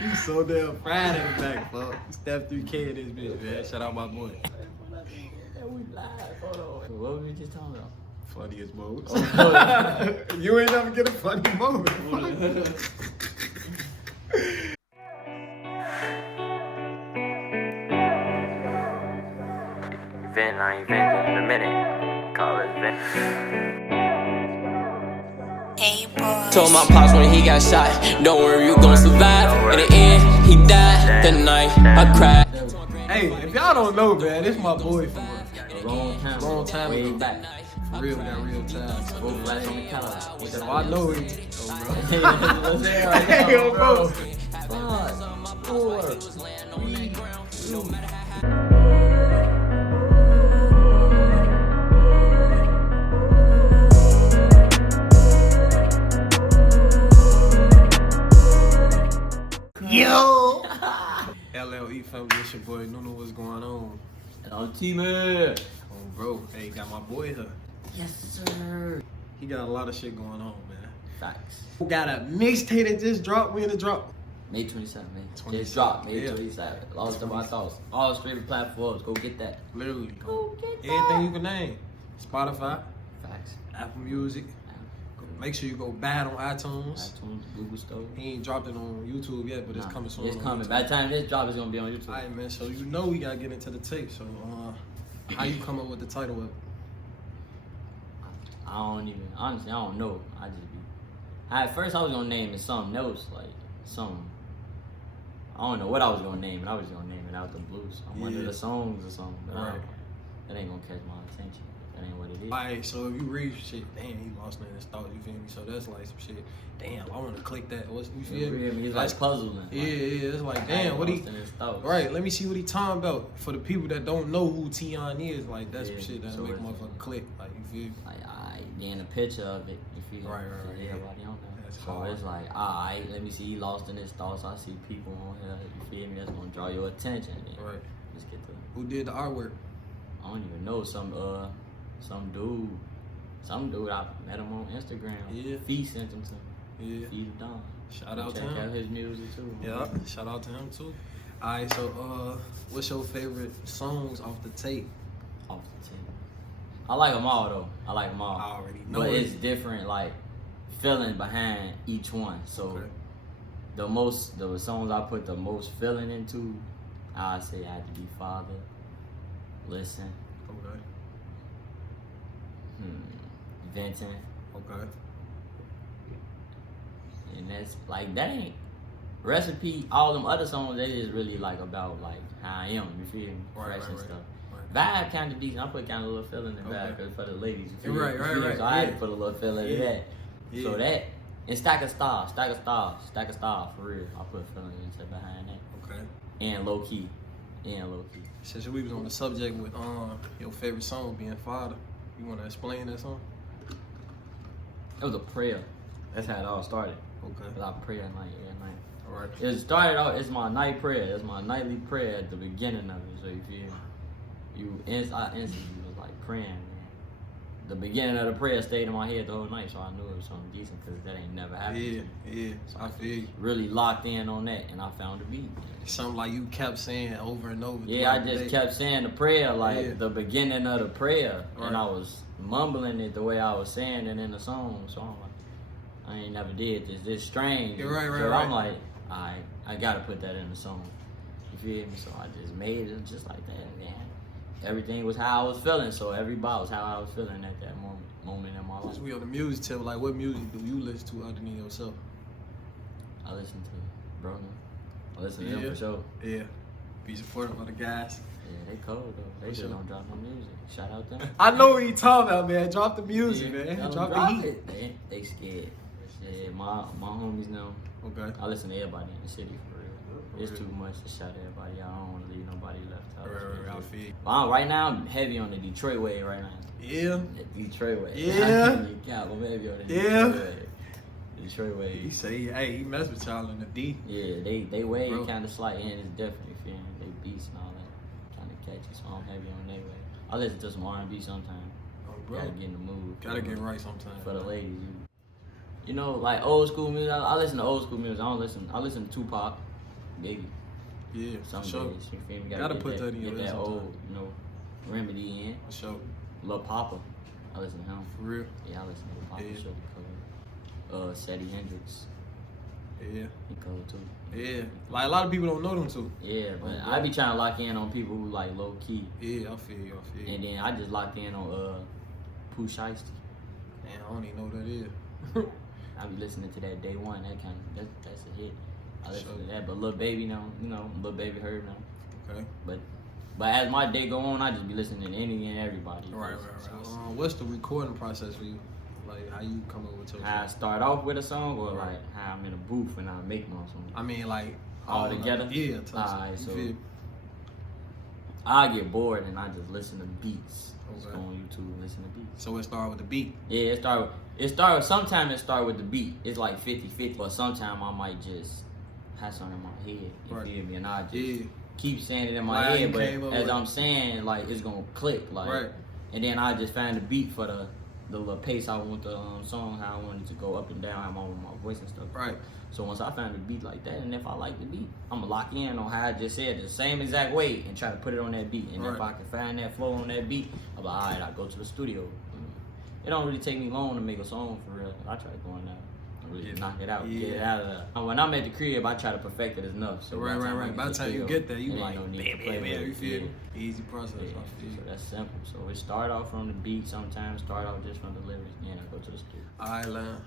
You so damn fried in the back, fuck. Step 3K in this bitch, man. Shout out my boy. We live. Hold on. What were we just talking about? Funniest moments. Oh, You ain't never get a funny moment. Vent, I ain't venting in a minute. Call it vent. Told my pops when he got shot, don't worry, you gon' survive. In the end, he died. That night, I cried. Hey, if y'all don't know, man, this my boy for A long time way ago. back. For real, got real time. Both flash on the calendar. So I know it. Let's say right Hey, now, yo, bro. bro. 5, 4, 3, 2. Yo! LLE family, it's your boy Nuno, what's going on? And I'm Tman. Oh, bro, hey, got my boy here. Yes, sir. He got a lot of shit going on, man. Facts. Who got a mixtape that just dropped? When it dropped? May 27th, man. 27th, Just dropped May yeah. 27th. Lost in my thoughts. All streaming platforms. Go get that. Literally. Go get that. Everything you can name. Spotify, Facts. Apple Music. Make sure you go buy it on iTunes. iTunes, Google Store. He ain't dropped it on YouTube yet, but it's coming soon. It's on coming. YouTube. By the time this drop, it's gonna be on YouTube. Alright, man. So you know we gotta get into the tape. So how you come up with the title of it? I don't even, honestly, I don't know. I just be. At first, I was gonna name it something else, like something. I don't know what I was gonna name it. I was just gonna name it Out the Blues. One of the songs or something. But Right. That ain't gonna catch my attention. That ain't what it is. Alright, so if you read shit, damn, he lost in his thoughts, you feel me? So that's like some shit. Damn, I wanna click that. What's you feel me? It's like puzzling. Yeah, it's like damn, what he right, let me see what he talking about. For the people that don't know who Tman is, like that's some shit that so make it's- motherfucker click. Like you feel me? Like I getting a picture of it. You feel me? Right, yeah. Everybody on there. That's So hard. it's like, alright, let me see. He lost in his thoughts. I see people on here. You feel me? That's gonna draw your attention. Then Right. let's get to. Who did the artwork? I don't even know some dude. I met him on Instagram. Yeah. Fee sent him to me. Yeah. Fee Don. Shout out to Check out him. his music too. Yeah, shout out to him too. Alright, so what's your favorite songs off the tape? Off the tape. I like them all though. I like them all. I already know But it. it's different, like feeling behind each one. So Okay. the songs I put the most feeling into, I say I had to be Father, Listen, Okay. Venting, Okay. and that's like that ain't Recipe. All them other songs, they just really like about like how I am. You feel me? Fresh and stuff. Vibe kind of decent. I put kind of a little feeling in vibe because for the ladies. You feel me? Right. So I had to put a little feeling in that. Yeah. So that and stack of stars for real. I put feeling into behind that. Okay. And low key. Since we was on the subject with your favorite song being Father, you wanna explain that song? It was a prayer. That's how it all started. Okay. Cause I pray at night every night. Alright. It started out. It's my night prayer. It's my nightly prayer at the beginning of it. So you feel I instantly was like praying. Man. The beginning of the prayer stayed in my head the whole night, so I knew it was something decent because that ain't never happened. Yeah, to me. yeah. So I feel you. Really locked in on that, and I found the beat. Something like you kept saying over and over. Yeah, I throughout the just day. kept saying the prayer, like Yeah. the beginning of the prayer, Right. and I was mumbling it the way I was saying it in the song. So I'm like, I ain't never did this. This strange. Yeah, right, So right. I'm like, I gotta put that in the song. You feel me? So I just made it just like that. And everything was how I was feeling. So everybody was how I was feeling at that moment in my life. So we on the music tip. Like, what music do you listen to other than yourself? I listen to Brother. I listen to them for sure. Yeah. Be supportive of the guys. Yeah, they cold though. They For just sure. don't drop no music. Shout out them. I know what you talking about, man. Drop the music, Yeah, man. tell 'em Drop the drop heat. it. They scared. Yeah, my homies know. Okay. I listen to everybody in the city for real. It's too much to shout everybody out. I don't want to leave nobody left out. I feel you. But right now, I'm heavy on the Detroit way right now. Yeah. The Detroit way. Yeah. I'm heavy on the Yeah. Detroit way. Detroit way. He say, hey, he mess with y'all in the D. Yeah, they way Bro. kind of slight and it's different. You feel me? They beats and all that kind of catchy, so I'm heavy on their way. I listen to some R&B sometimes. Oh, bro. Gotta get in the mood. Gotta get right sometimes. For the ladies, you know, like old school music. I listen to old school music. I listen to Tupac. Baby. Yeah, Some for sure. days, you feel me? Gotta put that in your Get list that sometime. old, remedy in. For sure. Lil Papa. I listen to him. For real. Yeah, I listen to Lil Papa. Yeah. Show the Sadie Hendrix. Yeah. He cool too. Yeah. Like a lot of people don't know them too. Yeah, but Oh, I be trying to lock in on people who like low key. Yeah, I feel you. And then I just locked in on Pooh Shiesty. Man, I don't even know what that is. I be listening to that Day One. That's a hit. I listen Sure. to that, but Lil Baby now, Lil Baby heard now. Okay. But as my day go on, I just be listening to any and everybody. Right. What's the recording process for you? Like how you come up with your How I start off with a song, or like how I'm in a booth and I make my song. I mean, like All together? Yeah. Alright, so feel? I get bored and I just listen to beats. Just Okay. go on YouTube and listen to beats. So it started with the beat. Yeah, sometimes it start with the beat. It's like 50-50, but sometimes I might just have something in my head. You Right. feel me? And I just Yeah. keep saying it in my Like how you head, but came up as with I'm saying, like it's gonna click, like. Right. And then I just find the beat for the little pace I want the song, how I want it to go up and down, how I want my voice and stuff. Right. So once I find the beat like that, and if I like the beat, I'm gonna lock in on how I just said the same exact way and try to put it on that beat. And if Right. I can find that flow on that beat, I'm like, all right, I'll go to the studio. It don't really take me long to make a song for real. I try to go in there and really knock it out, get it out of there. And when I'm at the crib, I try to perfect it enough. So Right. By the time you get there, you it ain't like, no need to bam, play with it. you feel Yeah. easy process. Yeah, I feel so you. that's simple. So it start off from the beat, sometimes start off just from the lyrics, then I go to the studio. All right, man.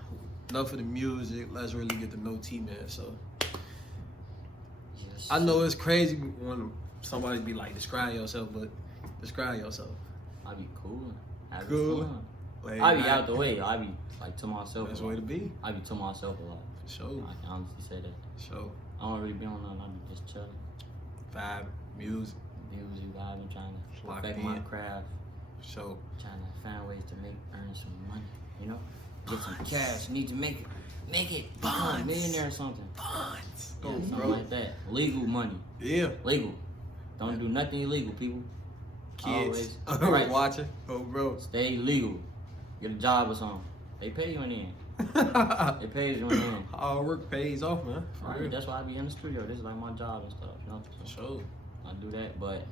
Enough of the music. Let's really get to know Tman. So Yes. I know it's crazy when somebody be like, describe yourself, but describe yourself. I be cool, having Cool. fun. Like, I be out the way. I be like to myself. That's a the way lot. to be. I be to myself a lot. For sure. I can honestly say that. Show. I don't really be on nothing. I be just chilling. Vibe, music, Music, vibing, trying to Locked perfect my in. craft, show. trying to find ways to earn some money. Get some cash. Need to make it. Become a Bonds. millionaire or something. Bonds. Yeah, Oh, something bro. like that. Legal money. Yeah. Legal. Don't do nothing illegal, people. Kids. Always. Right. Watching. Oh, bro. Stay legal. Get a job or something. They pay you in the end. They pay you in the end. Hard work pays off, man. For Right. real. That's why I be in the studio. This is like my job and stuff, For sure. I do that, but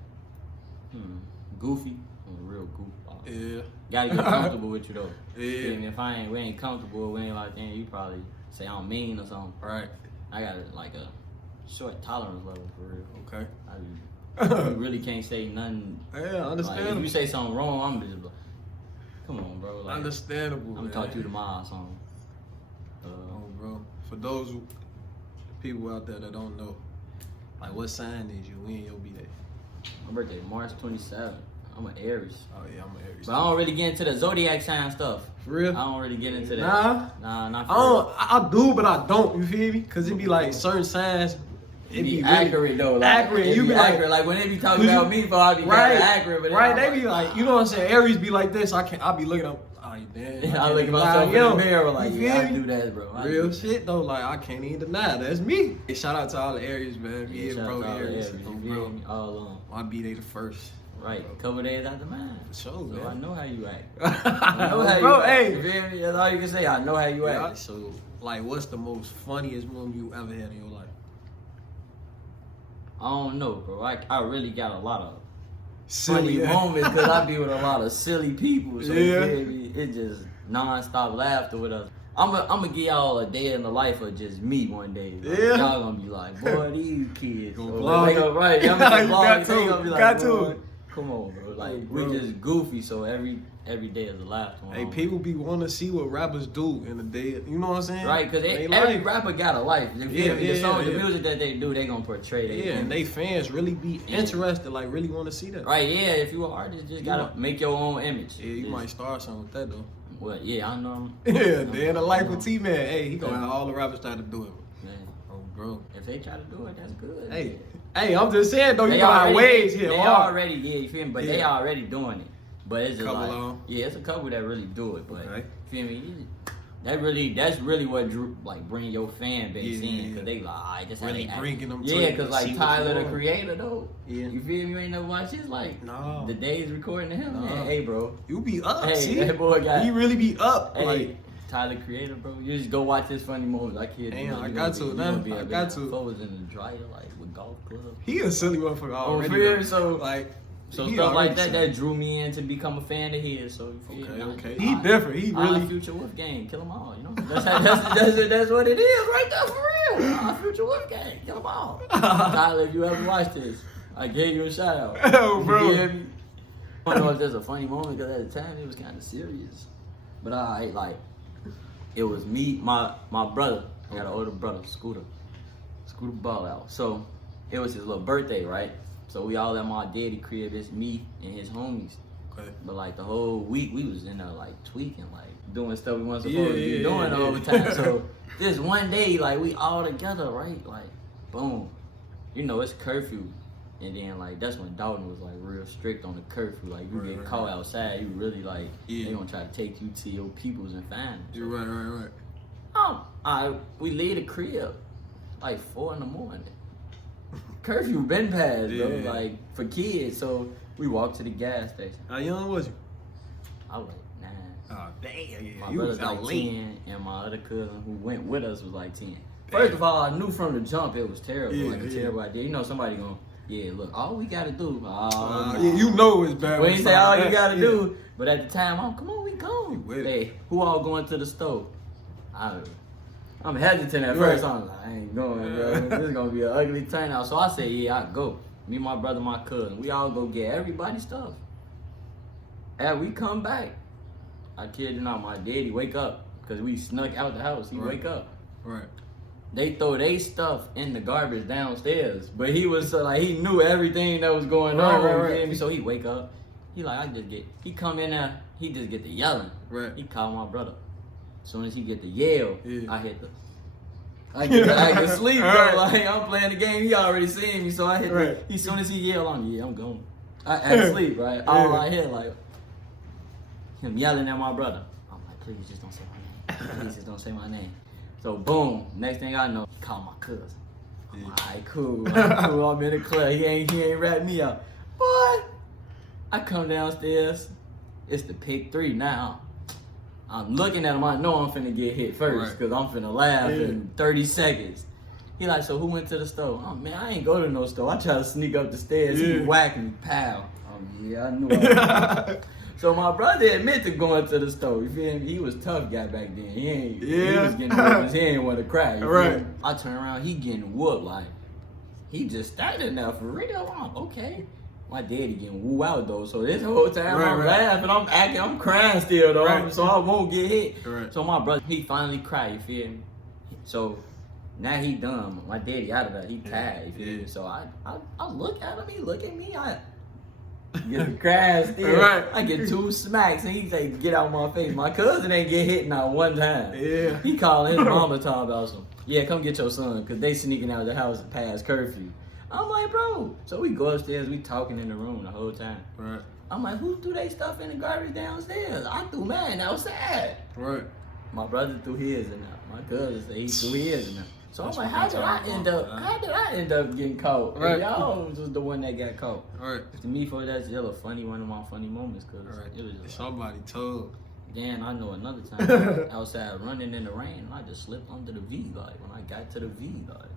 goofy. I'm a real goofball. Yeah. Gotta get comfortable with you though. Yeah. Feel me? If we ain't comfortable, we ain't like that, you probably say I'm mean or something. Right. I got like a short tolerance level for real. Okay. You really can't say nothing. Yeah, Like, if understandable. you say something wrong, I'm just like, come on, bro. Like, Understandable. I'm man. gonna talk to you tomorrow or something. Oh, bro. For those people out there that don't know, like, what sign is you? When your B-Day? My birthday, March 27th. I'm an Aries. Oh, yeah, I'm an Aries. But I don't really get into the zodiac sign stuff. For real? I don't really get into that. Nah? Not for I real. don't. I do, but I don't. You feel me? Cause it be like certain signs. It be accurate though. Like, accurate. It You be like, accurate. Like when they be talking about me, I be right, kinda accurate. But right. then They be like, you know what I'm saying? Aries be like this. I be looking up. Oh, damn. I look at myself in the mirror like, yeah, I do that, bro. I Real do that. shit though. Like I can't even deny that's me. Hey, shout out to all the Aries, man. Me Yeah, and shout bro out to all the Aries. Aries, Oh, you feel bro. me? All along. My B-Day the first. Right, couple days after mine. For sure, So man. I know how you act. I know how Bro, you act. hey. You feel me? That's all you can say. I know how you Yeah, act. so, like, what's the most funniest moment you ever had in your life? I don't know, bro. I really got a lot of Silly funny moments because I be with a lot of silly people. So Yeah. you feel me? It just non-stop laughter with us. I'm gonna give y'all a day in the life of just me one day. Like, Yeah. Y'all gonna be like, boy, these kids. Gonna So vlog they it. gonna, right, y'all You gonna vlog got it. They to. gonna be like, Got to. boy, come on, bro. Like, Oh, we bro. just goofy, so every day is a laugh. Hey, people be wanting to see what rappers do in the day. You know what I'm saying? Right, because They every like- rapper got a life. You feel Yeah, me? yeah, The song, yeah. the music that they do, they gonna portray that. Yeah, and they fans really be Yeah. interested, like really want to see that. Right, yeah. If you an artist, just gotta might- make your own image. Yeah, you Just- might start something with that though. Well, yeah, I know. Yeah, day in the life with Tman. Hey, he gonna have all the rappers try to do it. Man, Oh, bro. if they try to do it, that's good. Hey, I'm just saying though, you They know how already- waves here. They hard. already, yeah, you feel me? But they Yeah. already doing it. But it's just Couple like, of 'em. yeah, it's a couple that really do it. But Okay. feel me? That's really what drew, like, bring your fan base Yeah, in, yeah, because they like, alright, that's Really how they bringing act. them to Yeah, you because to like see what's Tyler the going on. Creator though. Yeah. You feel me? You ain't never watched his like No. the days recording to him. No. Man, hey, bro. You be up, Hey, see? that boy got- He really be up. Hey, Like, Tyler Creator, bro. You just go watch his funny moments. I kid. Damn, I got to, man. I got to. Forwards in the dryer, like with golf clubs. He a silly motherfucker already. For so like. So stuff like that drew me in to become a fan of his. So okay. He different. He really Future Wolf Gang, kill them all. You know, that's what it is right there for real. Future Wolf Gang, kill them all. Tyler, if you ever watched this, I gave you a shout out. Oh, bro. You hear me? I don't know if there's a funny moment because at the time it was kind of serious. But it was me, my brother. I got an older brother, Scooter Ball Out. So it was his little birthday, right? So we all at my daddy crib. It's me and his homies. Okay. But like the whole week we was in there like tweaking, like doing stuff we weren't supposed to be doing all the time. So this one day, like we all together, right? Like, boom. You know, it's curfew. And then like that's when Dalton was like real strict on the curfew. Like you get caught outside, you really like they gonna try to take you to your peoples and find you. Right. We leave the crib like 4 a.m. Curfew been passed, bro. Like for kids, so we walked to the gas station. How young was you? I was like 9. Oh damn, yeah. My brother's like 10, and my other cousin who went with us was like 10. First of all, I knew from the jump it was terrible, like a terrible idea. You know, somebody going, look, all we gotta do. You know it's bad. We ain't say all you gotta do, but at the time, come on, we go. Hey, who all going to the store? I'm hesitant at first. I'm like, I ain't going, bro. This is gonna be an ugly turnout. So I say, I go. Me, my brother, my cousin. We all go get everybody's stuff. And we come back. I kid you not, my daddy wake up because we snuck out the house. He wake up. Right. They throw their stuff in the garbage downstairs, but he was he knew everything that was going on. Right. So he wake up. He like, he come in there. He just get the yelling. Right. He call my brother. As soon as he get the yell, I get the act of sleep, bro. Like I'm playing the game, he already seen me, so I hit as soon as he yell on me, I'm going. I act sleep, right? All I hear like him yelling at my brother. I'm like, please just don't say my name. Please just don't say my name. So boom, next thing I know, call my cousin. I'm like, alright, cool. I'm in the club. He ain't rat me out. Boy, I come downstairs. It's the pick 3 now. I'm looking at him, I know I'm finna get hit first, because I'm finna laugh in 30 seconds. He like, so who went to the store? Oh man, I ain't go to no store. I try to sneak up the stairs, he whacking me, pow. I knew I was So my brother admit to going to the store, you feel me? He was tough guy back then. He was getting whooped, he ain't want to cry. You feel me? I turn around, he getting whooped, like, he just standing there for real. I'm okay. My daddy getting woo out though, so this whole time I'm laughing, I'm crying still though, so I won't get hit. So my brother, he finally cried, you feel me? So now he done. My daddy out of that, he tired, you feel me? So I look at him, he look at me, I get crying still. I get 2 smacks and he say, get out my face. My cousin ain't get hit not one time. He calling his mama talking about some, come get your son, cause they sneaking out of the house past curfew. I'm like, bro. So we go upstairs, we talking in the room the whole time. I'm like, who threw their stuff in the garbage downstairs? I threw mine outside. My brother threw his in there. My cousin said he threw his in there. So I'm like, how did I end up getting caught? Y'all was the one that got caught. To me, that's still one of my funny moments, cause it was just somebody told. Then I know another time outside running in the rain, and I just slipped under the V, like when I got to the V, like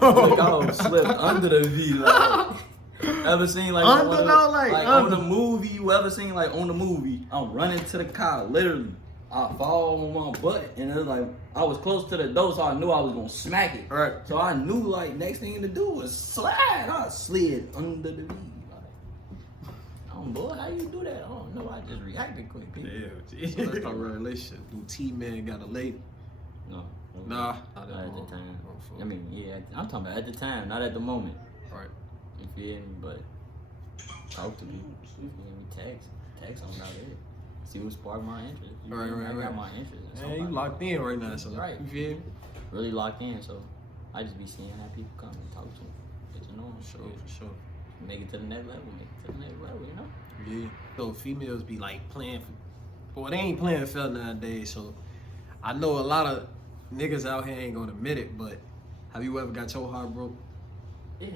I slipped under the V, like ever seen like on the movie? You ever seen like on the movie? I'm running to the car, literally. I fall on my butt, and it was like I was close to the door, so I knew I was gonna smack it. So I knew like next thing to do was slide. I slid under the V. Boy, how you do that? Oh no, I just reacted quick. So let's talk about relationship. Do Tman got a lady? No. Nah. Not at the time. I mean, I'm talking about at the time, not at the moment. You feel me? But talk to me. You feel me? Text on about it. See what sparked my interest. I got my interest. Man, you locked in right now, so you feel me? Really locked in, so I just be seeing how people come and talk to them. Get to know them. For sure. Make it to the next level, you know? Yeah. So females be like playing for, they ain't playing fair nowadays, so I know a lot of niggas out here ain't gonna admit it, but have you ever got your heart broke? Yeah.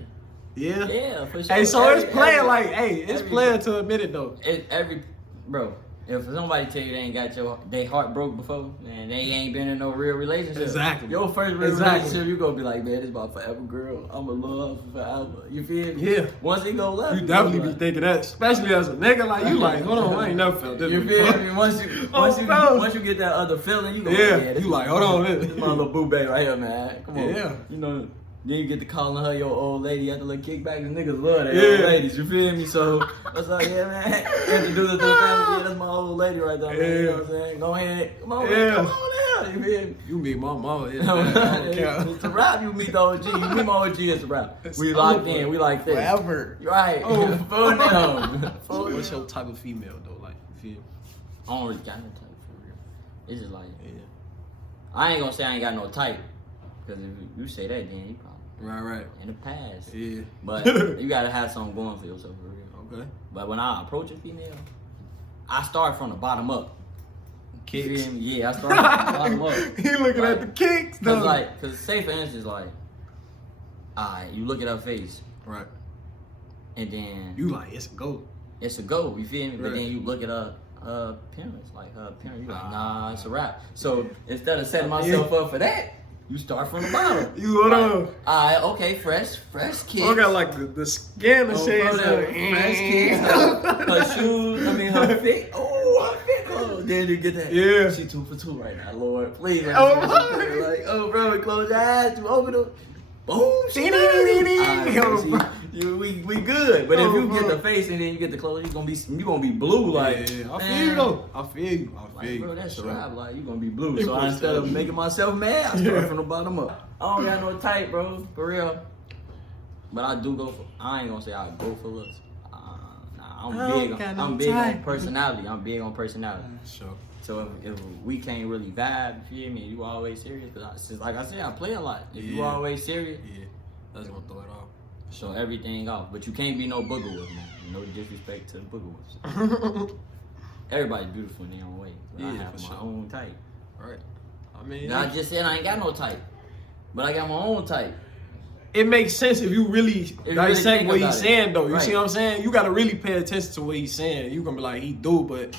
Yeah, for sure. Hey, so it's playing to admit it though. Bro, If somebody tell you they ain't got they heart broke before, and they ain't been in no real relationship. Exactly. Your first real relationship, you gonna be like, man, this my forever girl. I'ma love her forever. You feel me? Yeah. Once he go left, You definitely be thinking that, especially as a nigga. Like you, like, hold on, I ain't never felt this. You before. feel me? Once you get that other feeling, you go, Yeah. You like, hold on, this is my little boo babe right here, man. Come on. Yeah. You know. Then you get to calling her your old lady after little kickback. The niggas love that Yeah. old ladies, you feel me? So, what's up, yeah, man? Introduce her to the family. Yeah, that's my old lady right there, man. Yeah. You know what I'm saying? Go ahead. Come on, Yeah. man. Come on down. You feel me? You meet my mama. Yeah, man, I don't care. It's a rap, you meet the OG. You meet my OG, it's a rap. We locked in. We like this. Forever. Right. Oh. Phone down. So what's your type of female though? Like, you feel? I don't really got no type for real. It's just like, Yeah. I ain't gonna say I ain't got no type. Because if you say that, then you probably Right. in the past. Yeah. But you gotta have something going for yourself for real. Okay. But when I approach a female, I start from the bottom up. Kicks. You feel me? Yeah, I start from the bottom up. He looking at the kicks though. Cause say for instance, like, alright, you look at her face, Right. and then You like it's a go. it's a go. You feel me? But Right. then you look at her appearance, like her appearance, you like, nah, it's a wrap. So instead of setting myself up for that, you start from the bottom. You hold on. Alright, okay, fresh kicks. I got like the skin and shades. Fresh kicks. Her shoes, her fit. Oh, her fit. Oh, then you get that. Yeah. She 2 for 2 right now, Lord. Please. Oh, Like, oh, bro, close your eyes. You open them. Boom. Ding, ding, ding, ding. Alright, we good. But if you get the face and then you get the clothes, you gonna be blue. Like, yeah. I feel you though. I feel you. like, bro, that's a Sure. rap. Like, you gonna be blue. Yeah, So for instead of sure. making myself mad, I start Yeah. from the bottom up. I don't got no type, bro, for real. But I do go for. I ain't gonna say I go for looks. Nah, I'm big on personality. I'm big on personality. Sure. So if we can't really vibe, you feel me? You always serious? Cause like I said, I play a lot. If you Yeah. always serious, Yeah. That's gonna throw it off. so everything off. But you can't be no booger wolf, man. No disrespect to the booger wolves. Everybody's beautiful in their own way. But I Yeah, have for my sure. own type. Right. I mean, Now I just said I ain't got no type, but I got my own type. it makes sense if you really you dissect really think what he's about it. saying though. You Right. see what I'm saying? You gotta really pay attention to what he's saying. You gonna be like, he do, but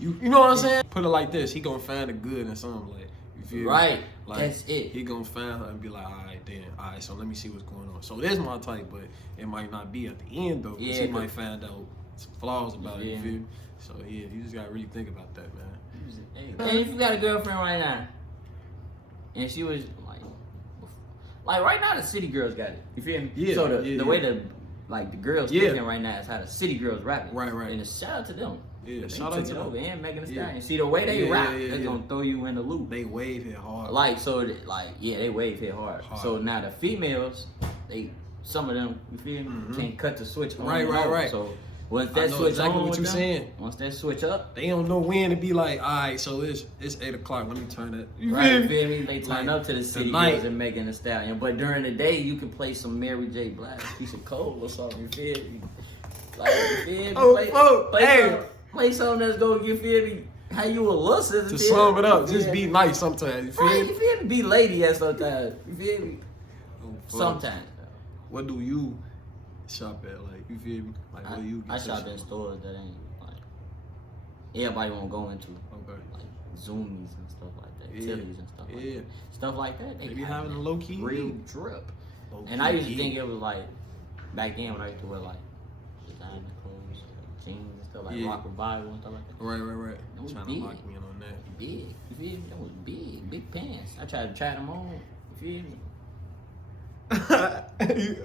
you know what I'm saying? Put it like this, he gonna find the good in something, like, you feel me? Right. Like, That's it. He gonna find her and be like, alright, so let me see what's going on. So this my type, but it might not be at the end though, because Yeah, he might find out some flaws about it, you Yeah. feel me? So yeah, you just gotta really think about that, man. And if you got a girlfriend right now, and she was like right now the city girls got it. You feel me? Yeah, So yeah, the yeah. way the girls Yeah. speaking right now is how the city girls rapping. Right. And a shout out to them. Yeah, They shout took out to it them. over and Megan Thee Yeah. Stallion. See the way they Yeah, rap, yeah, it's yeah. gonna throw you in the loop. They wave it hard. Like so, they wave hit hard. So now the females, some of them, you feel me, can't cut the switch on. Right, and right, off. right. So once I that know switch exactly on, what with you them, saying. once that switch up, They don't know when to be like, alright, so it's 8 o'clock, let me turn it. You right, feel you me? feel me? They turn Like, up to the city tonight. girls and Megan Thee Stallion. But during the day, you can play some Mary J. Blige, piece of coal or something. You feel me? Like you feel me? Oh, hey. Play something that's gonna you feel me? How you a little sensitive. To sum it up, You just feel be me? nice sometimes, you feel Right, me? you feel me? Be lady at sometimes. You feel me? Oh, fuck. Sometimes. What do you shop at? Like, you feel me? Like, where you get I your shop in shit? stores that ain't like everybody won't go into. Okay. Like Zoomies and stuff like that, Yeah. Tilly's and stuff like Yeah. that. Stuff like that. They be having a low key real heat. drip. Low And I key used to heat. think it was like back then when I used to wear like designer clothes, jeans and stuff like Yeah. rock revival and stuff like that. Right. That was Trying big. to lock me in on that. Big, you feel me? That was big pants. I tried to try them on. You feel me? I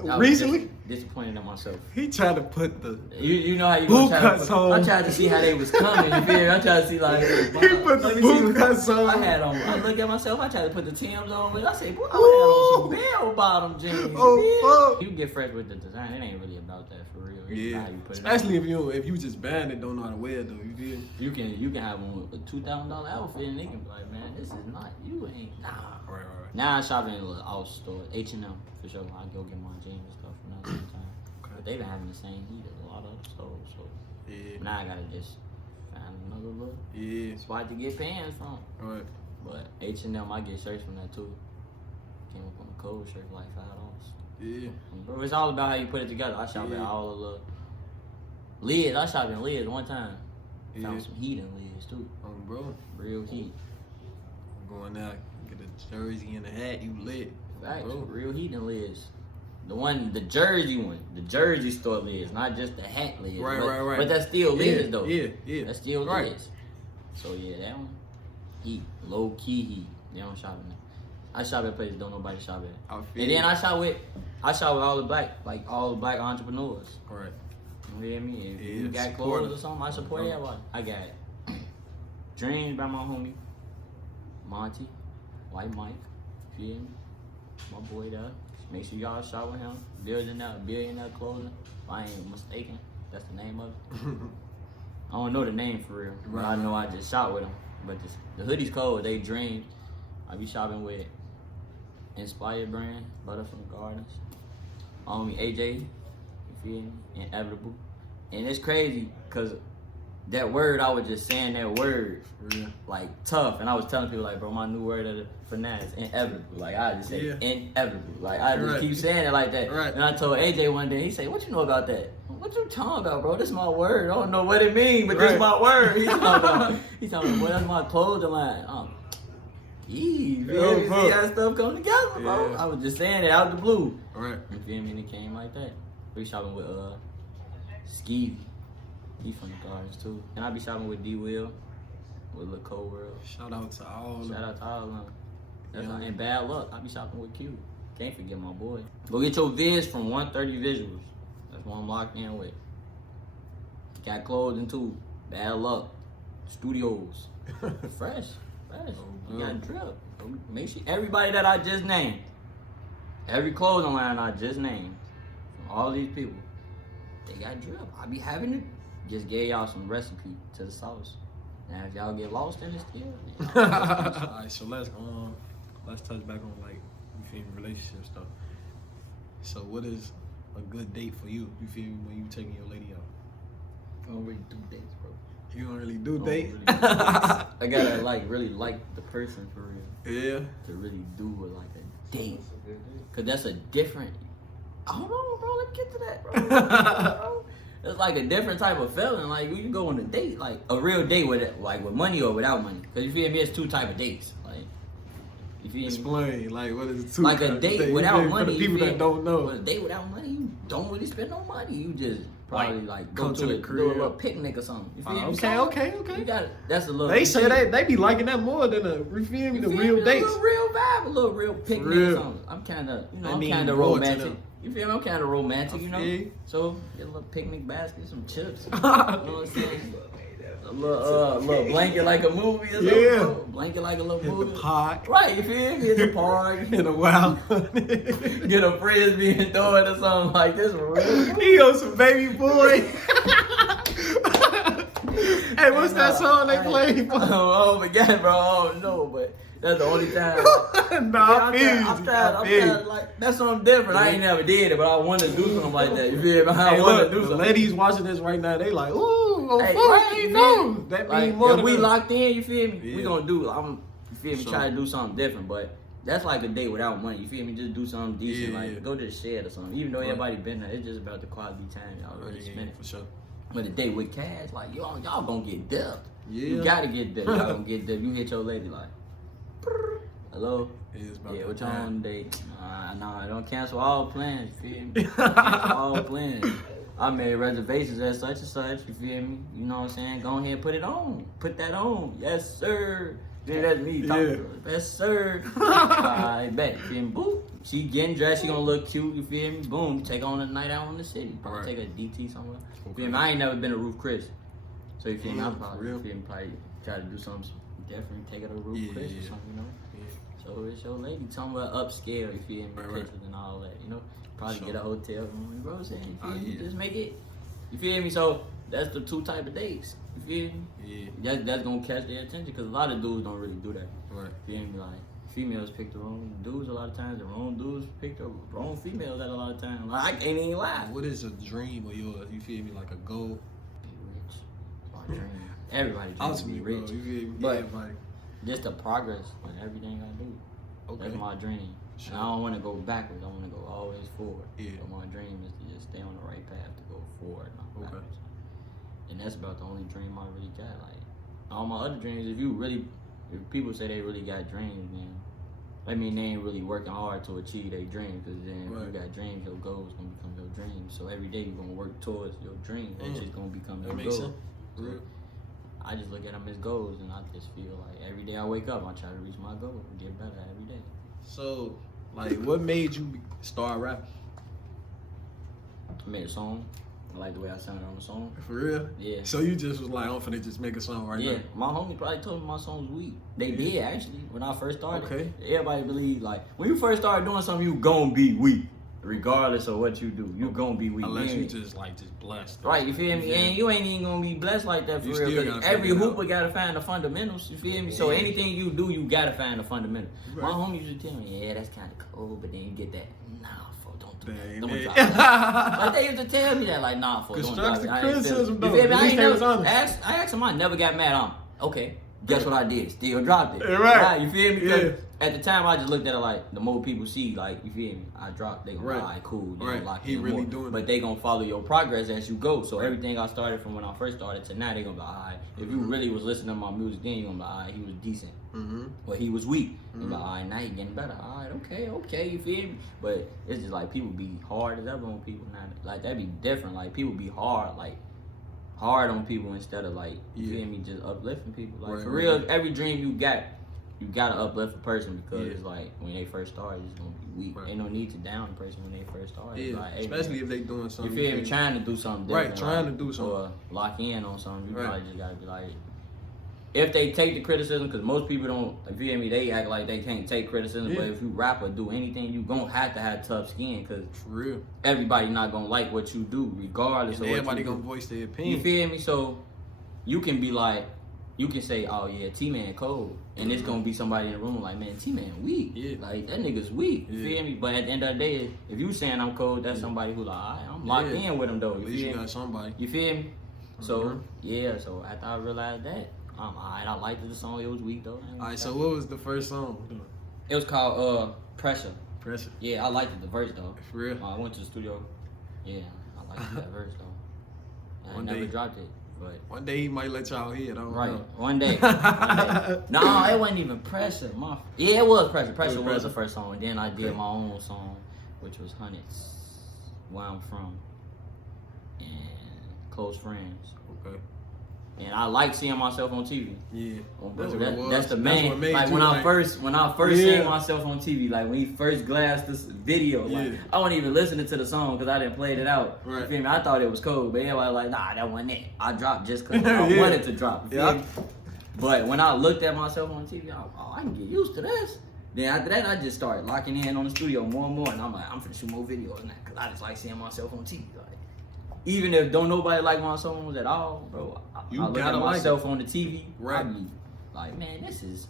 was Recently, disappointed in myself. he tried to put the You know how you boot gonna try cuts to, on. I tried to see how they was coming. You feel me? I tried to see like He put the let me boot see what- cuts on. I had on. I look at myself. I tried to put the Timbs on, but I said, boy, I had on some bell bottom jeans. Oh, fuck. You get fresh with the design. It ain't really about that for real. It's Yeah, how you put it especially on. if you just banned it, don't know how to wear it though. You feel me? You can have on a $2,000 outfit and they can be like, man, this is not you ain't nah. Right. Now I shop in a little out store, H&M for sure. I go get my jeans and stuff from that sometimes. But they been having the same heat as a lot of other stores, so Yeah. now I gotta just find another little Yeah. spot to get pants from. Right. But H&M, I get shirts from that too. Came up on a cold shirt for like $5. Yeah. Bro, it's all about how you put it together. I shop at all the little lids. I shopped in lids one time. Found some heat in Liz too. Bro. Real heat. Going out, get a jersey and a hat, you lit. Facts. Bro. Real heat in Liz. The jersey store Liz, not just the hat Liz. Right. But that's still Liz though. Yeah. That's still right. Liz. So yeah, that one, heat, low key heat. They don't shop in there. I shop at places don't nobody shop at. And then I shop with all the black entrepreneurs. Right. You hear me? If Yeah, you got support clothes or something, I support everybody. I got Dreams by my homie Monty, White Mike. You hear me? My boy there. Make sure y'all shop with him. Billionaire Clothing. If I ain't mistaken, that's the name of it. I don't know the name for real, but I know I just shop with him. But the hoodies cold, they Dreams. I be shopping with Inspired Brand, Butterfly Gardens. My homie AJ, you feel me? Inevitable. And it's crazy, cause that word, I was just saying that word, like tough. And I was telling people like, bro, my new word of the finance, inevitable. Like I just say inevitable. Like I just keep saying it like that. Right. And I told AJ one day, he said, what you know about that? What you talking about, bro? This is my word. I don't know what it means, but this is my word. He's talking about, boy, that's my clothing line. See how stuff come together, bro. Yeah. I was just saying it out the blue. Right. You feel me? And it came like that. We shopping with Skeevy. He from the Gardens too. And I be shopping with D Will, with Lil Cole World. Shout out to all of them. That's not in bad luck. I be shopping with Q. Can't forget my boy. Go get your vids from 130 Visuals. That's what I'm locked in with. Got clothing too. Bad luck. Studios. Fresh. You got drip. Make sure everybody that I just named, every clothing line I just named, from all these people, they got drip. I be having it. Just gave y'all some recipe to the sauce. Now if y'all get lost in it still. Alright, so let's touch back on like you feel me, relationship stuff. So what is a good date for you? You feel me, when you taking your lady out? I don't really do dates, bro. You don't really do dates? Really I gotta really like the person for real. Yeah. To really do like a date. Cause that's a different. Hold on, bro. Let me get to that, bro. It's like a different type of feeling. Like when you go on a date, like a real date with money or without money. Cause you feel me? It's two type of dates. Like you feel me? Explain. Like what is it? Two like a date without money. For the people that don't know. A date without money, you don't really spend no money. You just probably like go to the do a crib. little picnic or something. You feel me? Okay. You got that's a little. They say they be liking that more than the real dates. A little real vibe, a little real picnic or something. I'm kind of, I'm kind of romantic. You feel me? I'm kind of romantic, you know. So get a little picnic basket, some chips. You know what I'm saying? A little blanket like a movie or something. Yeah. Blanket like a little movie. In the park. Right, you feel me? In the park. In a while. Get a frisbee and throw it or something like this. For real. He on some baby boy. Hey, what's that song they play? Oh, forget, bro. I don't know, but that's the only time. I'm trying, like, that's something different. I ain't never did it, but I want to do something like that. You feel me? I Hey, want look, to do the something. ladies watching this right now, they like, ooh, Hey, right, know. That Like, mean more if than we us. locked in, you feel me? Yeah. We gonna do. You feel me? So- Try to do something different, but that's like a day without money. You feel me? Just do something decent, Yeah, like yeah. go to the shed or something. Even though Right. everybody been there, it's just about the quality time y'all really Yeah, spending. for sure. But a day with cash, like y'all gonna get dipped. Yeah. You gotta get dipped. Y'all gonna get dipped. You hit your lady like, hello. It's about Yeah, that what y'all time. on date? Nah, don't cancel all plans, you feel me? Cancel all plans. I made reservations at such and such, you feel me? You know what I'm saying? Go ahead and put it on. Put that on. Yes, sir. Yeah, that's me talking to her. Yes, sir. I bet. You feel me? Boop. She getting dressed, she gonna look cute, you feel me? Boom, take on a night out in the city. Probably Right. take a DT somewhere. You Okay. feel me? I ain't never been to Roof Chris. So you feel me? I'm For probably, real? you feel me? Probably try to do something different, take her to Roof Chris or something, you know? So it's your lady, somewhere upscale, you feel me, Right. pictures and all that, you know. Probably Sure. get a hotel room, bro. Saying, you feel me? Yeah. Just make it. You feel me? So that's the two type of dates. You feel me? Yeah. That's gonna catch their attention because a lot of dudes don't really do that. Right. You feel me? Like females pick the wrong dudes a lot of times. The wrong dudes pick the wrong females at a lot of times. Like I can't even lie. What is a dream of yours? You feel me? Like a goal? Be rich. That's my dream. Everybody dreams to Ultimately, be bro. rich. You feel me? But- Everybody. Just the progress on everything I do. Okay. That's my dream. Sure. And I don't want to go backwards. I want to go always forward. Yeah. So my dream is to just stay on the right path to go forward, not Okay. backwards. And that's about the only dream I really got. Like, all my other dreams, if people say they really got dreams, man, I mean, they ain't really working hard to achieve their dreams, because then if you got dreams, your goals gonna become your dreams. So every day you're gonna work towards your dream, which is gonna become your goal. So I just look at them as goals, and I just feel like every day I wake up, I try to reach my goal and get better every day. So, like, what made you start rapping? I made a song. I like the way I sounded on the song. For real? Yeah. So you just was like, I'm finna just make a song right now? Yeah, my homie probably told me my songs weak. They did, actually, when I first started. Okay. Everybody believed, like, when you first started doing something, you gonna be weak. Regardless of what you do, you gonna be weak. Unless you just blessed. Right, you feel me? And you ain't even gonna be blessed like that for real. Every hooper gotta find the fundamentals, you feel me? So anything you do, you gotta find the fundamentals. Right. My homie used to tell me, yeah, that's kind of cold, but then you get that, nah, fuck, don't do that. Don't drop that. Like, they used to tell me that, like, nah, fuck, don't drop that. Criticism, though. You feel me? I asked him, I never got mad on. Okay, guess what I did? Still dropped it. Right. You feel me? Because at the time, I just looked at it like, the more people see, like, you feel me? I dropped, they gonna be, all right, cool. They gonna lock he really more. doing it. But they gonna follow your progress as you go. So everything I started from when I first started to now, they gonna be, all right. If you really was listening to my music then, you gonna be, all right, he was decent. But he was weak. You be, all right, now he getting better. All right, okay, you feel me? But it's just like, people be hard as ever on people now. Like, that'd be different. Like, people be hard, like, hard on people instead of, like, you feel me, just uplifting people. Like, for real, every dream you gotta uplift a person, because it's like, when they first start, it's gonna be weak. Ain't no need to down a person when they first start. Yeah, like, hey, especially man, if they doing something. You feel me, trying to do something different. Right, trying to do something. Or lock in on something, you probably just gotta be like, if they take the criticism, because most people don't, you feel me, they act like they can't take criticism, but if you rap or do anything, you gonna have to have tough skin, because for real, everybody not gonna like what you do, regardless of what you do. Everybody gonna voice their opinion. You feel me? So you can be like, you can say, oh yeah, Tman cold, and it's gonna be somebody in the room like, man, Tman weak. Yeah. Like, that nigga's weak. You feel me? But at the end of the day, if you saying I'm cold, that's somebody who like, all right, I'm locked in with him though. At least you got somebody. You feel me? So yeah, so after I realized that, alright, I liked the song. It was weak though. Alright, so what was the first song? It was called Pressure. Pressure. Yeah, I liked it, the verse though. For real? I went to the studio. Yeah, I liked that verse though. I never dropped it. But one day he might let y'all hear it. I don't know. One day. No, it wasn't even Pressure. Yeah, it was Pressure. Pressure was the first song. And then I did my own song, which was Hundreds, where I'm from, and Close Friends. Okay. And I like seeing myself on TV. Yeah. That's the main. Like, when I first seen myself on TV, like when he first glassed this video, like, I wasn't even listening to the song because I didn't play it out. Right. You feel me? I thought it was cool, but everybody was like, nah, that wasn't it. I dropped just because I wanted to drop. You feel me? But when I looked at myself on TV, I can get used to this. Then after that, I just started locking in on the studio more and more, and I'm like, I'm finna shoot more videos now because I just like seeing myself on TV. Like, even if don't nobody like my songs at all, bro, I look at myself on the TV, I be like, man, this is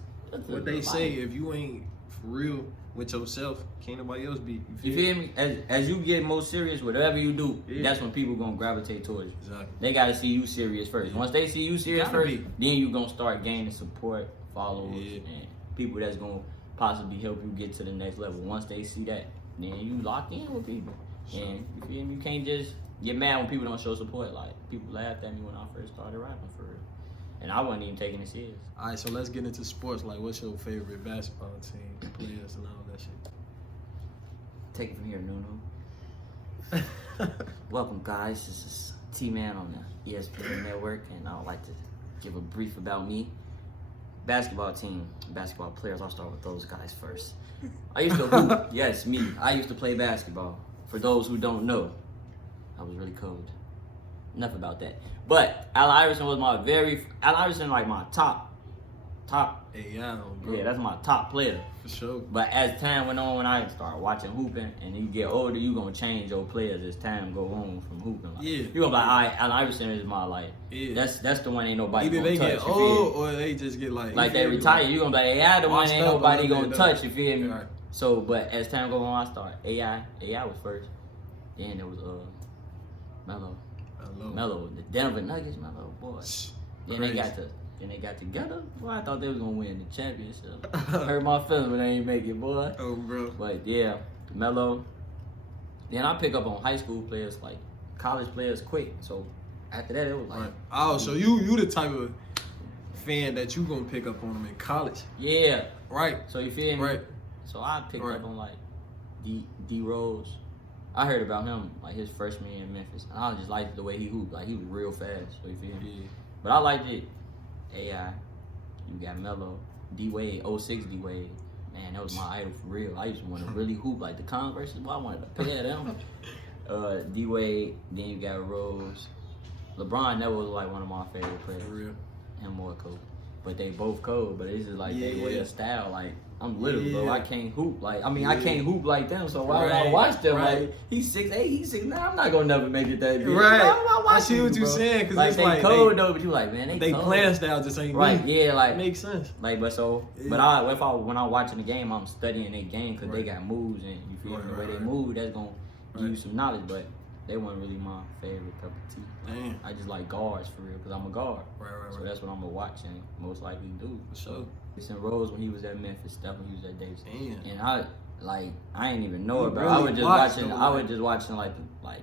what they say. If you ain't for real with yourself, can't nobody else be. You feel me? As you get more serious, whatever you do, that's when people gonna gravitate towards you. Exactly. They gotta see you serious first. Once they see you serious first, then you gonna start gaining support, followers, and people that's gonna possibly help you get to the next level. Once they see that, then you lock in with people. And you feel me? You can't just get mad when people don't show support. Like, people laughed at me when I first started rapping, for real. And I wasn't even taking it serious. Alright, so let's get into sports. Like, what's your favorite basketball team, players, and all that shit? Take it from here, Nuno. Welcome, guys. This is Tman on the ESPN network, and I would like to give a brief about me. Basketball team, basketball players, I'll start with those guys first. I used to hoop. Yes, me. I used to play basketball. For those who don't know, I was really cold. Enough about that. But Allen Iverson was Allen Iverson, like, my top. Hey, yeah, bro. Yeah, that's my top player. For sure. But as time went on, when I started watching hooping, and you get older, you gonna change your players as time go on from hooping. Like, you gonna be like, all right, Allen Iverson is my, like, that's the one ain't nobody either gonna touch. Either they get old or they just get like they retire. You gonna be like, AI the one ain't nobody gonna touch. You feel me? Right. So, but as time go on, I started AI was first. Then there was Melo, the Denver Nuggets, Melo, boy. Then they got together. Boy, I thought they was gonna win the championship. Hurt my feelings when they ain't make it, boy. Oh, bro. But yeah, Melo. Then I pick up on high school players, like college players, quick. So After that, it was like, Right. Oh, so you the type of fan that you gonna pick up on them in college. yeah. Right. So you feel me? Right. So I picked Right. up on like D Rose. I heard about him like his freshman year in Memphis, and I just liked the way he hooped. Like he was real fast. So you feel me? Yeah. But I liked it. AI, you got Melo, D Wade, 06 D Wade. Man, that was my idol for real. I used to want to really hoop like the Converse. Well, I wanted to pair them. D Wade, then you got Rose. LeBron never was like one of my favorite players. For real. Him more cold. But they both cold, but it's just like they way Yeah. of style. Like I'm little, bro. Yeah. I can't hoop. Like I mean, Yeah. I can't hoop like them. So why would I Right. watch them? Right. Like he's 6'8", he's 6'9". I'm not gonna never make it that big. Right. Why would I watch I see what you, you're bro? saying, because like it's they like cold though, but you like, man, they cold. playing style just ain't Right? me. Yeah, like Makes sense. like, but so, Yeah. but when I'm watching the game, I'm studying their game because they Right. got moves and you feel Right, me? The way right, they right. move, that's gonna give you Right. some knowledge. But they weren't really my favorite cup of tea. Damn. I just like guards for real because I'm a guard. Right, right, So right. that's what I'm gonna watch and most likely do. For sure. Listen, Rose when he was at Memphis, Steph when he was at Davidson. Damn. And I ain't even know You about. really I was just watched watching. them, I like- was just watching like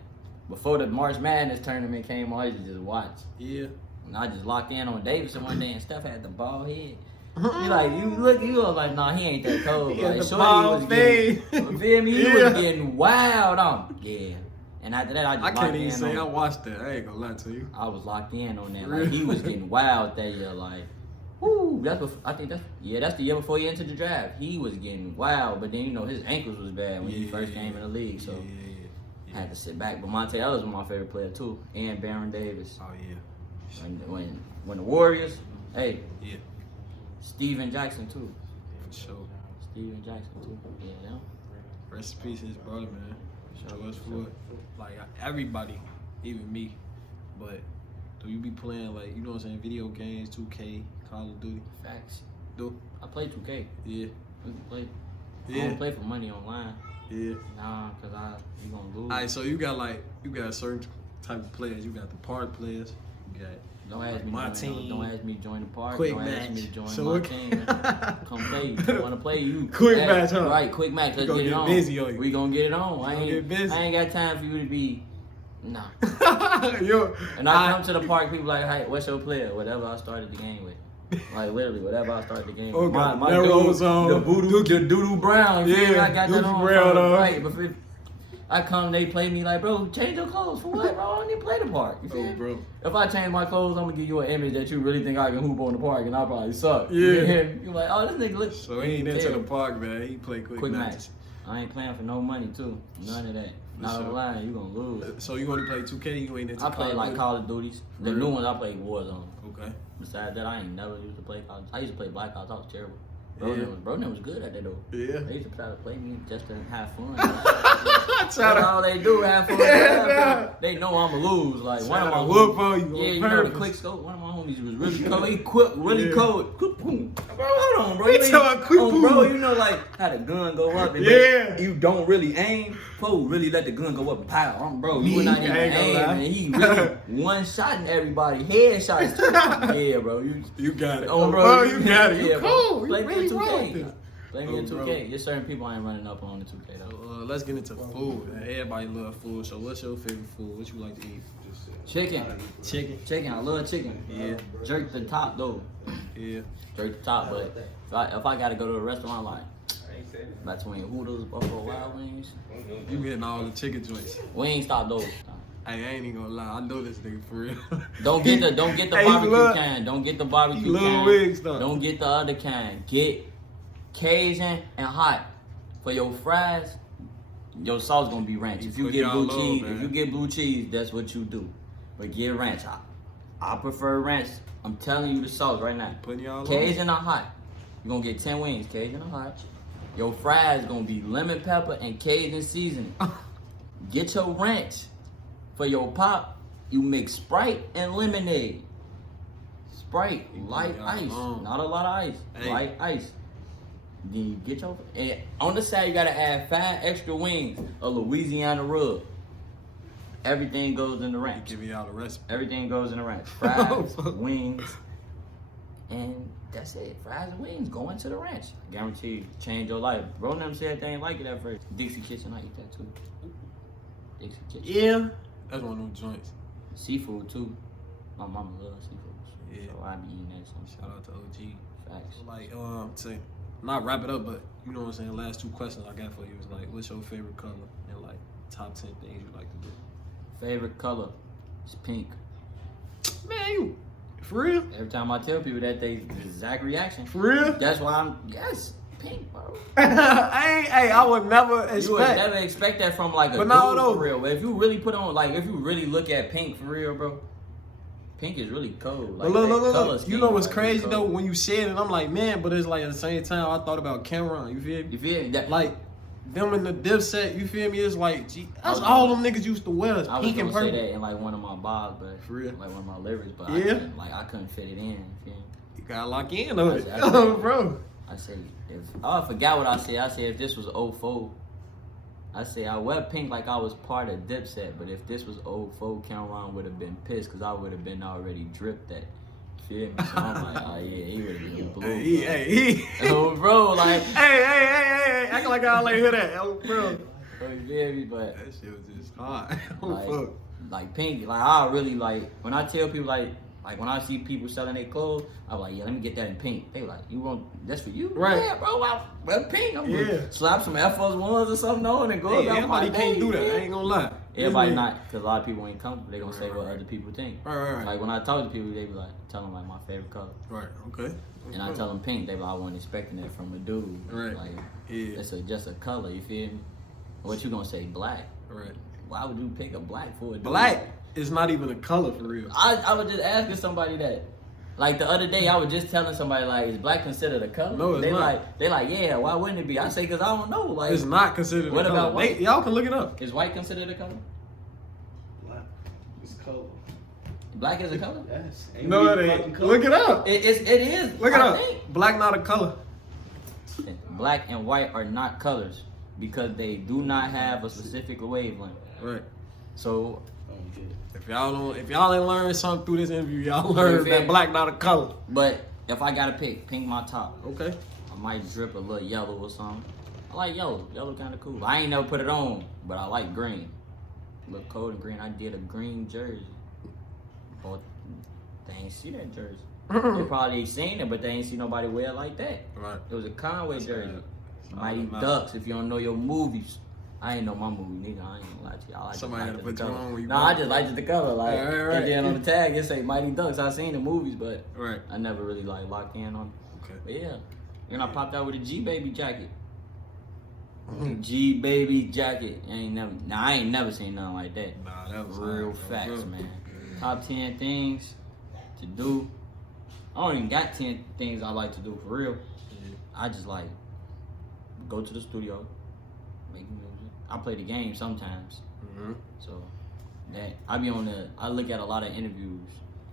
before the March Madness tournament came on. I used to just watch. Yeah. And I just locked in on Davidson one day, and Steph had the ball head. You like you was like, nah, he ain't that cold. He had Like, the shorty ball was getting, fade. you feel me? He Yeah. was getting wild on. Yeah. And after that, I just I locked can't in even say I on. watched that. I ain't gonna lie to you. I was locked in on that. Like he was getting wild that year. Like, whoo, I think that's the year before he entered the draft. He was getting wild, but then you know his ankles was bad when he first came in the league. So Yeah. I had to sit back. But Monte Ellis was my favorite player too, and Baron Davis. Oh yeah. When the Warriors, hey, Yeah. Steven Jackson too. For sure. Steven Jackson too. Yeah, them. Rest in peace, his brother, man. Show us for it. Like everybody, even me. But do you be playing like you know what I'm saying? Video games, 2K, Call of Duty. Facts. Do? I play 2K. Yeah. We can play. I Yeah. don't play for money online. Yeah. Nah, cause you gonna lose. Alright, so you got certain type of players. You got the park players. You got Don't ask me. my to team. Don't ask me to join the park. Quick don't ask match. me to join So my what- team. Come play. You wanna play? You Quick Hey, match, huh? Right, quick match. Let's gonna get it get on. busy on you. We gonna get it on. I gonna ain't, get busy. I ain't got time for you to be. Nah. Yo, And I come to the park, people like, hey, what's your player? Whatever I started the game with. Like literally, whatever I started the game Oh, with. got My the dude, narrows on. the Doo-Doo Brown. You feel me? Yeah, I got that Dookie on. Brown on. Right, but if I come, they play me like, bro, change your clothes for what, bro? I don't even play the park. You feel Oh, me? bro. If I change my clothes, I'm gonna give you an image that you really think I can hoop on the park, and I probably suck. Yeah. You're like, oh, this nigga look. So he ain't into Yeah. the park, man. He play quick match. matches. I ain't playing for no money too. None of that. Not sure. on the line. You gonna lose. So you want to play 2K? You ain't into I play like Duty? Call of Duties. The For new real? ones I play Warzone. Okay. Besides that, I ain't never used to play Call. I used to play Black Ops. I was terrible. Bro, Yeah. was good at that though. Yeah. They used to try to play me just to have fun. Try That's to all they do, have fun. They know I'ma lose. Like one of my whoop on you. yeah, on you know the purpose. quick scope. One of my homies was really cold. He quick, really Yeah. cold. Quick, boom. Bro, hold on, bro. He You ain't- talking about quick oh, bro, boom. you know like how the gun go up and Yeah. you don't really aim. Bro, really let the gun go up and pow. Bro, you Me, not I even ain't gonna aim, lie. and he really one shotting everybody. Headshots. Yeah, bro. You got it. Oh, bro, you got it. You Yeah, bro. cool. Play You me really in wrong 2K. with this. Play me in Oh, bro. 2K. There's certain people I ain't running up on the 2K though. Let's get into food. Everybody love food. So what's your favorite food? What you like to eat? Chicken. Chicken. Chicken. I love chicken. Yeah. Jerk the top though. Yeah. Jerk the top, but if I gotta go to a restaurant like between Hooters, Buffalo Wild Wings, You getting all the chicken joints. Wingstop though. Hey, I ain't even gonna lie. I know this nigga for real. Don't get the Hey, he barbecue love- can. Don't get the he barbecue love can. Wingstop. Don't get the other can. Get Cajun and hot. For your fries, your sauce gonna be ranch. You If you put get y'all blue low, cheese, man. if you get blue cheese, that's what you do. But get ranch. I prefer ranch. I'm telling you the sauce right now. Putting y'all on. Cajun or hot. You're gonna get 10 wings, Cajun or hot. Your fries gonna be lemon pepper and Cajun seasoning. Get your ranch. For your pop, you mix Sprite and lemonade. Sprite, light y'all ice. on. Not a lot of ice. Hey. Light ice. Then you get your, and on the side you gotta add 5 extra wings of Louisiana rub. Everything goes in the ranch. Give me all the recipe. Everything goes in the ranch. Fries, wings, and that's it. Fries and wings go into the ranch. Guaranteed, change your life. Bro, them said they ain't like it at first. Dixie Kitchen, I eat that too. Dixie Kitchen. Yeah. That's one of them joints. Seafood too. My mama loves seafood. Yeah. So I be eating that sometimes. Shout out to OG. Facts. Like, say, not wrap it up, but you know what I'm saying. Last 2 questions I got for you is like, what's your favorite color and like top 10 things you like to do? Favorite color is pink. Man, you for real? Every time I tell people that, they the exact reaction. For real? That's why I'm pink, bro. I would never expect. You would never expect that from like a But dude no, no. for real. But if you really put on, like, if you really look at pink for real, bro, pink is really cold. Like, But that color look. You scheme know what's is crazy really though? cold. When you said it, I'm like, man, but it's like at the same time, I thought about Cameron. You feel me? You feel me? That, Like, them in the Dipset, you feel me? It's like, gee, that's was all them niggas used to wear. Is I was pink and gonna say purple. that in like one of my bars, but For real? like one of my lyrics, but Yeah? I couldn't fit it in. You feel me? You gotta lock in on it, I- bro. I say I forgot what I said. I said if this was 04, I say I wear pink like I was part of Dipset, but if this was 04, Cameron would have been pissed because I would have been already dripped that. Feel me? So I'm like, oh yeah, he would have been blue. Hey. Oh bro, like Hey, act like I like hear that, oh, bro. you feel me? But That shit was just hard. like pink, like I really like when I tell people like when I see people selling their clothes, I'm like, yeah, let me get that in pink. They like, you want that's for you? Right. Yeah, bro, I wear pink. I'm Yeah. gonna slap some Air Force Ones or something on and go Hey, about my everybody can't day, do that. man. I ain't gonna lie. Everybody This not, because a lot of people ain't comfortable. They gonna say what Right. other people think. Right. Like when I talk to people, they be like, tell them like my favorite color. Right, okay. And I tell them pink, they be like, I wasn't expecting that from a dude. Right. Like, Yeah. it's just a color, you feel me? What you gonna say, black? Right. Why would you pick a black for a dude? Black is not even a color for real. I was just asking somebody that. Like the other day, I was just telling somebody like, is black considered a color? No, it's not. They like, yeah. Why wouldn't it be? I say, cause I don't know. Like, It's not considered What a color. about white? Y'all can look it up. is white considered a color? Black is color. Black is a color? Yes. No, it ain't. Look it up. It is. Look it I up. think. Black not a color. Black and white are not colors because they do not have a specific wavelength. Right. So If y'all ain't learned something through this interview, y'all learned feel that me? black not a color. but if I gotta pick, pink my top. Okay. I might drip a little yellow or something. I like yellow. Yellow kind of cool. I ain't never put it on, but I like green. Look cold and green. I did a green jersey. But they ain't see that jersey. They probably seen it, but they ain't see nobody wear it like that. Right. It was a Conway jersey. Mighty Nah. Ducks, if you don't know your movies. I ain't know my movie, nigga. I ain't gonna lie to you. I like Somebody had to put the you color. on when you Nah, I bought just liked the color. Like, Right. and then on the tag, it say Mighty Ducks. I seen the movies, but Right. I never really like locked in on it. Okay. But yeah. And I popped out with a G Baby jacket. Mhm. G Baby jacket. I ain't never seen nothing like that. Nah, that was Real hard, facts, bro. man. Top 10 things to do. I don't even got 10 things I like to do for real. Yeah. I just like go to the studio, make music. I play the game sometimes. Mhm. So that I look at a lot of interviews.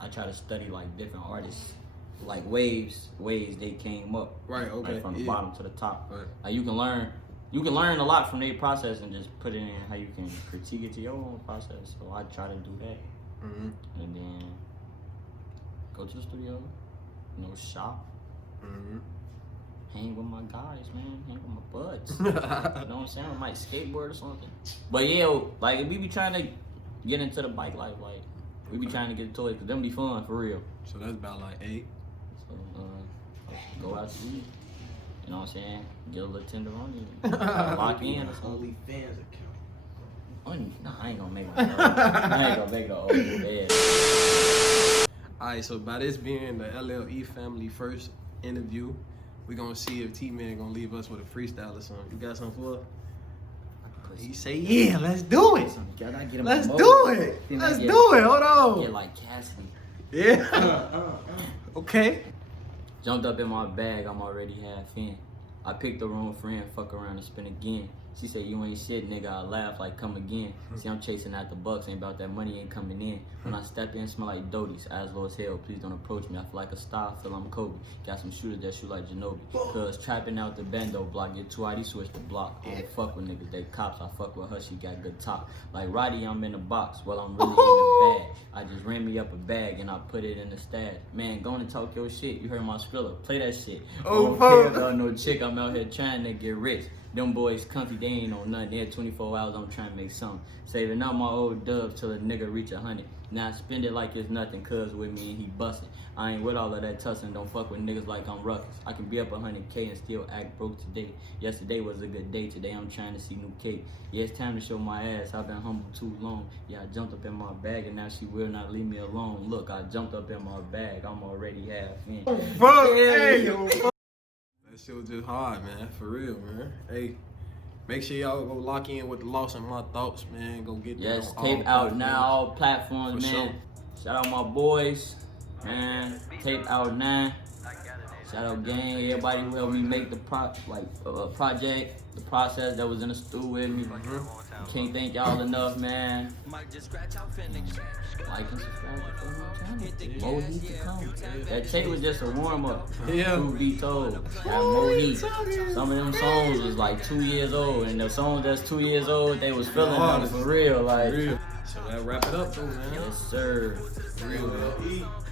I try to study like different artists, like waves they came up. Right. Okay. Like from the yeah. bottom to the top. Right. Like you can learn a lot from their process and just put it in how you can critique it to your own process. So I try to do that. Mhm. And then go to the studio, shop, Mhm. hang with my guys, man, hang with my buds. You know what I'm saying? I might skateboard or something. But yeah, like we be trying to get into the bike life, like we be trying to get toys, cause them be fun for real. So that's about like 8. So go out to eat. You know what I'm saying? Get a little tenderoni, lock in or something. Only fans account. Nah, I ain't gonna make it. I ain't gonna make it all bad. Alright, so by this being the LLE family first interview, we gonna see if Tman gonna leave us with a freestyle or something. You got something for us? He say, yeah, let's do it. Let's do it. Let's do it. Hold on. Get like Cassidy. Yeah. Okay. Jumped up in my bag, I'm already half in. I picked the wrong friend, fuck around and spin again. She said, you ain't shit, nigga, I laugh like come again. See, I'm chasing out the bucks, ain't about that money, ain't coming in. When I step in, smell like Doty's, eyes low as hell, please don't approach me. I feel like a star, feel I'm Kobe. Got some shooters that shoot like Ginobili. Cause trapping out the bando block, get 2 ID switch the block. I don't fuck with niggas, they cops, I fuck with her, she got good top. Like Roddy, I'm in the box, well I'm really in the bag. I just ran me up a bag and I put it in the stash. Man, go on and talk your shit, you heard my skrilla, play that shit. Oh, I don't care fuck. about no chick, I'm out here trying to get rich. Them boys comfy, they ain't on nothing. They had 24 hours, I'm trying to make something. Saving up my old dubs till a nigga reach 100. Now I spend it like it's nothing, cuz with me and he bustin'. I ain't with all of that tussin', don't fuck with niggas like I'm Ruckus. I can be up 100K and still act broke today. Yesterday was a good day, today I'm trying to see new cake. Yeah, it's time to show my ass, I've been humble too long. Yeah, I jumped up in my bag and now she will not leave me alone. Look, I jumped up in my bag, I'm already half in. Fuck, hey, yo, fuck. That shit was just hard, man, for real, man. Hey, make sure y'all go lock in with the Lost in My Thoughts, man. Go get that. Yes, on tape all out now, all platforms, For man. sure. Shout out my boys, man. Tape out now. Shout out gang, everybody who helped me make the project, the process that was in the stew with me. Can't thank y'all enough, man. Like and subscribe to my channel. More heat to come. That tape was just a warm up. Yeah. Truth be told, got more heat. Some of them songs was like 2 years old, and the songs that's 2 years old, they was feeling them for real, like. Real. So that wrap it up, though, man. Yes, sir. Real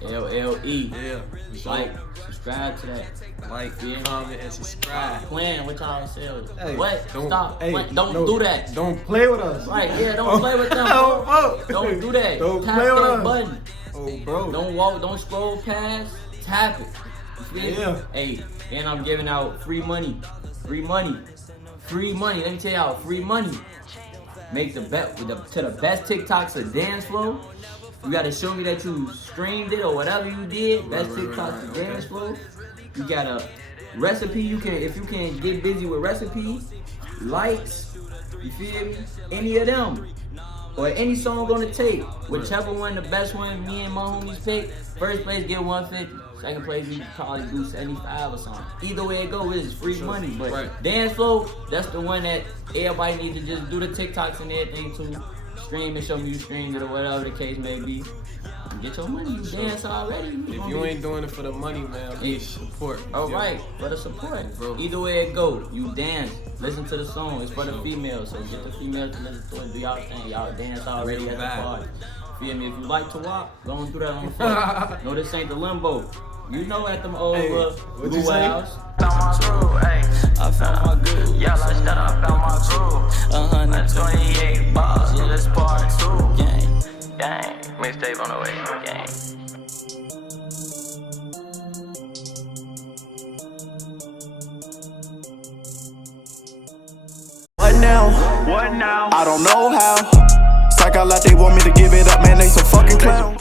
LLE. Yeah. Like, subscribe to that. Like, comment, and subscribe. Playing with y'all selves. Hey, What? don't- Stop. hey, Don't no, do that. Don't play with us. Right, yeah, don't play with them, bro. Oh, Don't do that. Don't Tap play with that us. button. Oh, bro. Don't scroll past. Tap it. You feel me? Yeah. Hey, and I'm giving out free money. Free money. Free money. Let me tell y'all, free money. Make the bet to the best TikToks of dance flow. You gotta show me that you streamed it or whatever you did. Best TikToks of dance flow. You got a recipe. If you can get busy with recipes, lights. You feel me? Any of them. Or any song on the tape, whichever one, the best one, me and my homies pick. First place get 150. Second place we probably do 75 or something. Either way it go, it's free money. But dance flow, that's the one that everybody needs to just do the TikToks and everything too. Stream and show me you streamed it or whatever the case may be. Get your money, you dance already. If you ain't doing it for the money, man, please support. All right, for the support. Either way it go, you dance. Listen to the song. It's for the females, so get the females to listen to it. Do y'all thing. Y'all dance already at the party. Feel me? If you like to walk, go and do that on the floor. No, this ain't the limbo. You know at them old Blue House. I found my groove. Yeah, like that, I found my groove. 128 bars, yeah, this part 2. Gang, mixtape on the way, gang. What now? I don't know how. Psych out like they want me to give it up, man. They some fucking clown.